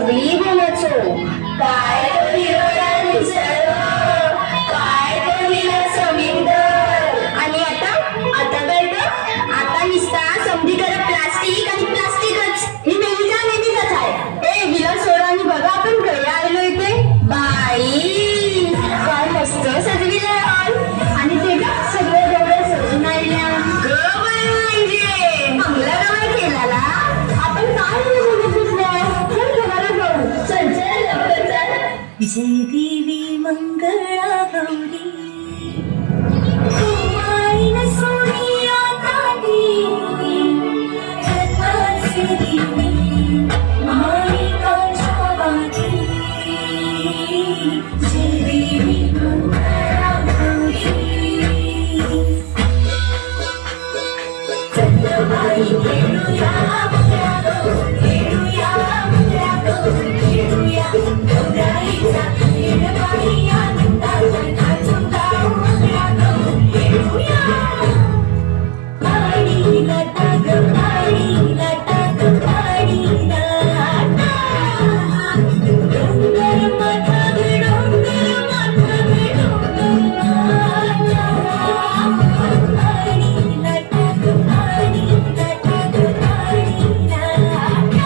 सगळी बोलायचो काय तो हिरवळा निसर्ग, काय तो नीला समुद्र. आणि आता आता कळतं, आता निसता समधीकडे प्लास्टिक आणि प्लास्टिकच. ही नेहमीच्या नेहमीच आहे. हिला सोडा आणि बघा आपण घरी आलेलो इथे. बाई काय मस्त सजविलंय हॉल. आणि ते का सगळं डोळे सजून आल्या म्हणजे मंगळागौर केला. आपण काय बोलत बसलो. चल घराला जाऊ. चल चल लवकर चल. जय देवी मंगळा गौरी कुमारी न सोनी आता देवी रत्नाची देवी माणिकाच्या वाती. जय देवी मंगळा गौरी चंद्रबाई खेळूया मंगळा गौर, खेळूया मंगळा गौर, खेळूया गौराईचा खेळ बाई आनंदाचा नाचून गाऊ मंगळा गौर, खेळूया. पाणीला टाक पाणीला टाक पाणीला टाक. डोंगर माथा ग डोंगर माथा ग डोंगर माथा. पाणीला टाक पाणीला टाक पाणीला टाक.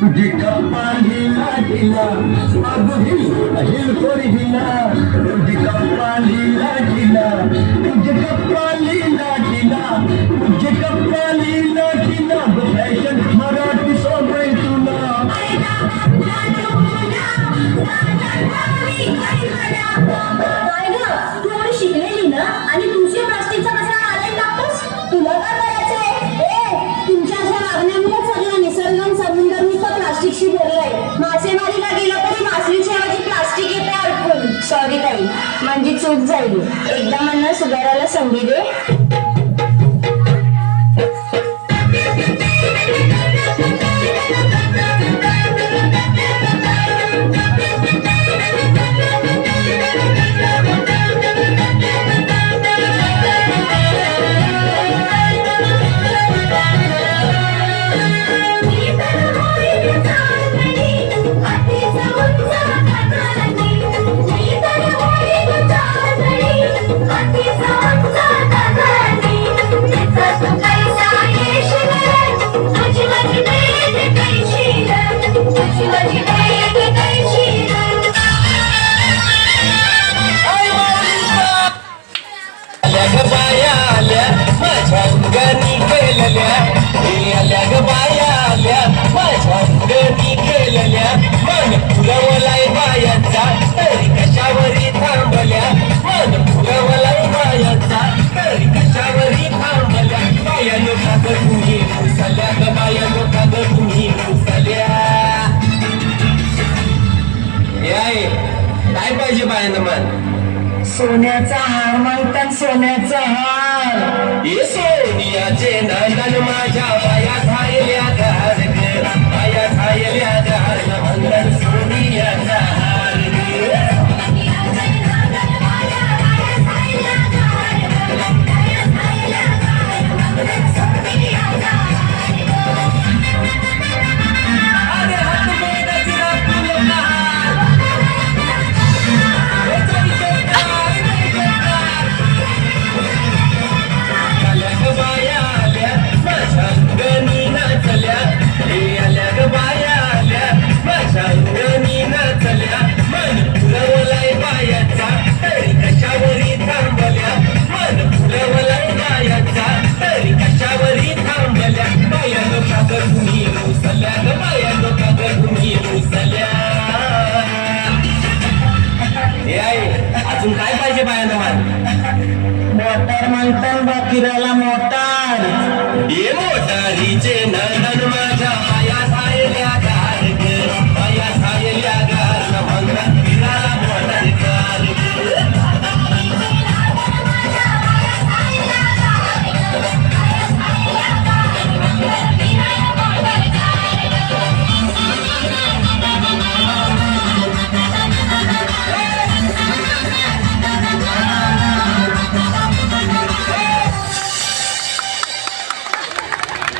तुझी कप्पाली लाटीला अगं हिल कोरी हिला तुझी कप्पाली लाटीला तुझी कप्पाली लाटीला तुझी कप्पाली लाटीला फॅशन मराठी सोबय तुला काय ग तू एवढी शिकलेली ना आणि तुझी प्लास्टिकचा कचरा आलाय टाकतोस तुला काय करायचंय तुमच्या अशा वागण्यामुळे सगळा निसर्ग समुद्र नुसतं प्लास्टिकशी भरलाय मासेमारीला गेलं तरी मासळीच्या ऐवजी प्लास्टिक येते अडकून सॉरी ताई म्हणजे चूक झाली एकदा मला सुधारायला संधी दे बाया आल्या माझ्या अंगानी गेलेल्या आल्या ग बाया आल्या माझ्या अंगानी गेलेल्या मन फुलवलाय बायांचा तरी कशावरी थांबल्या मन फुलवलाय बायांचा तरी कशावरी थांबल्या बाया लोका ग तुम्ही उचल्या ग बाया लोका ग तुम्ही उचल्या काय पाहिजे बायांना मन सोन्याचा हार मागतात सोन्याचा हार ये सोनियाचे नंदन माझ्या पायात हायल्या धार ग पायात हायल्या धार नंदन सोनियाचा हार अजून काय पाहिजे बायांना मोटार मागतात बाकीराला मोटार ये मोटारीचे नंदन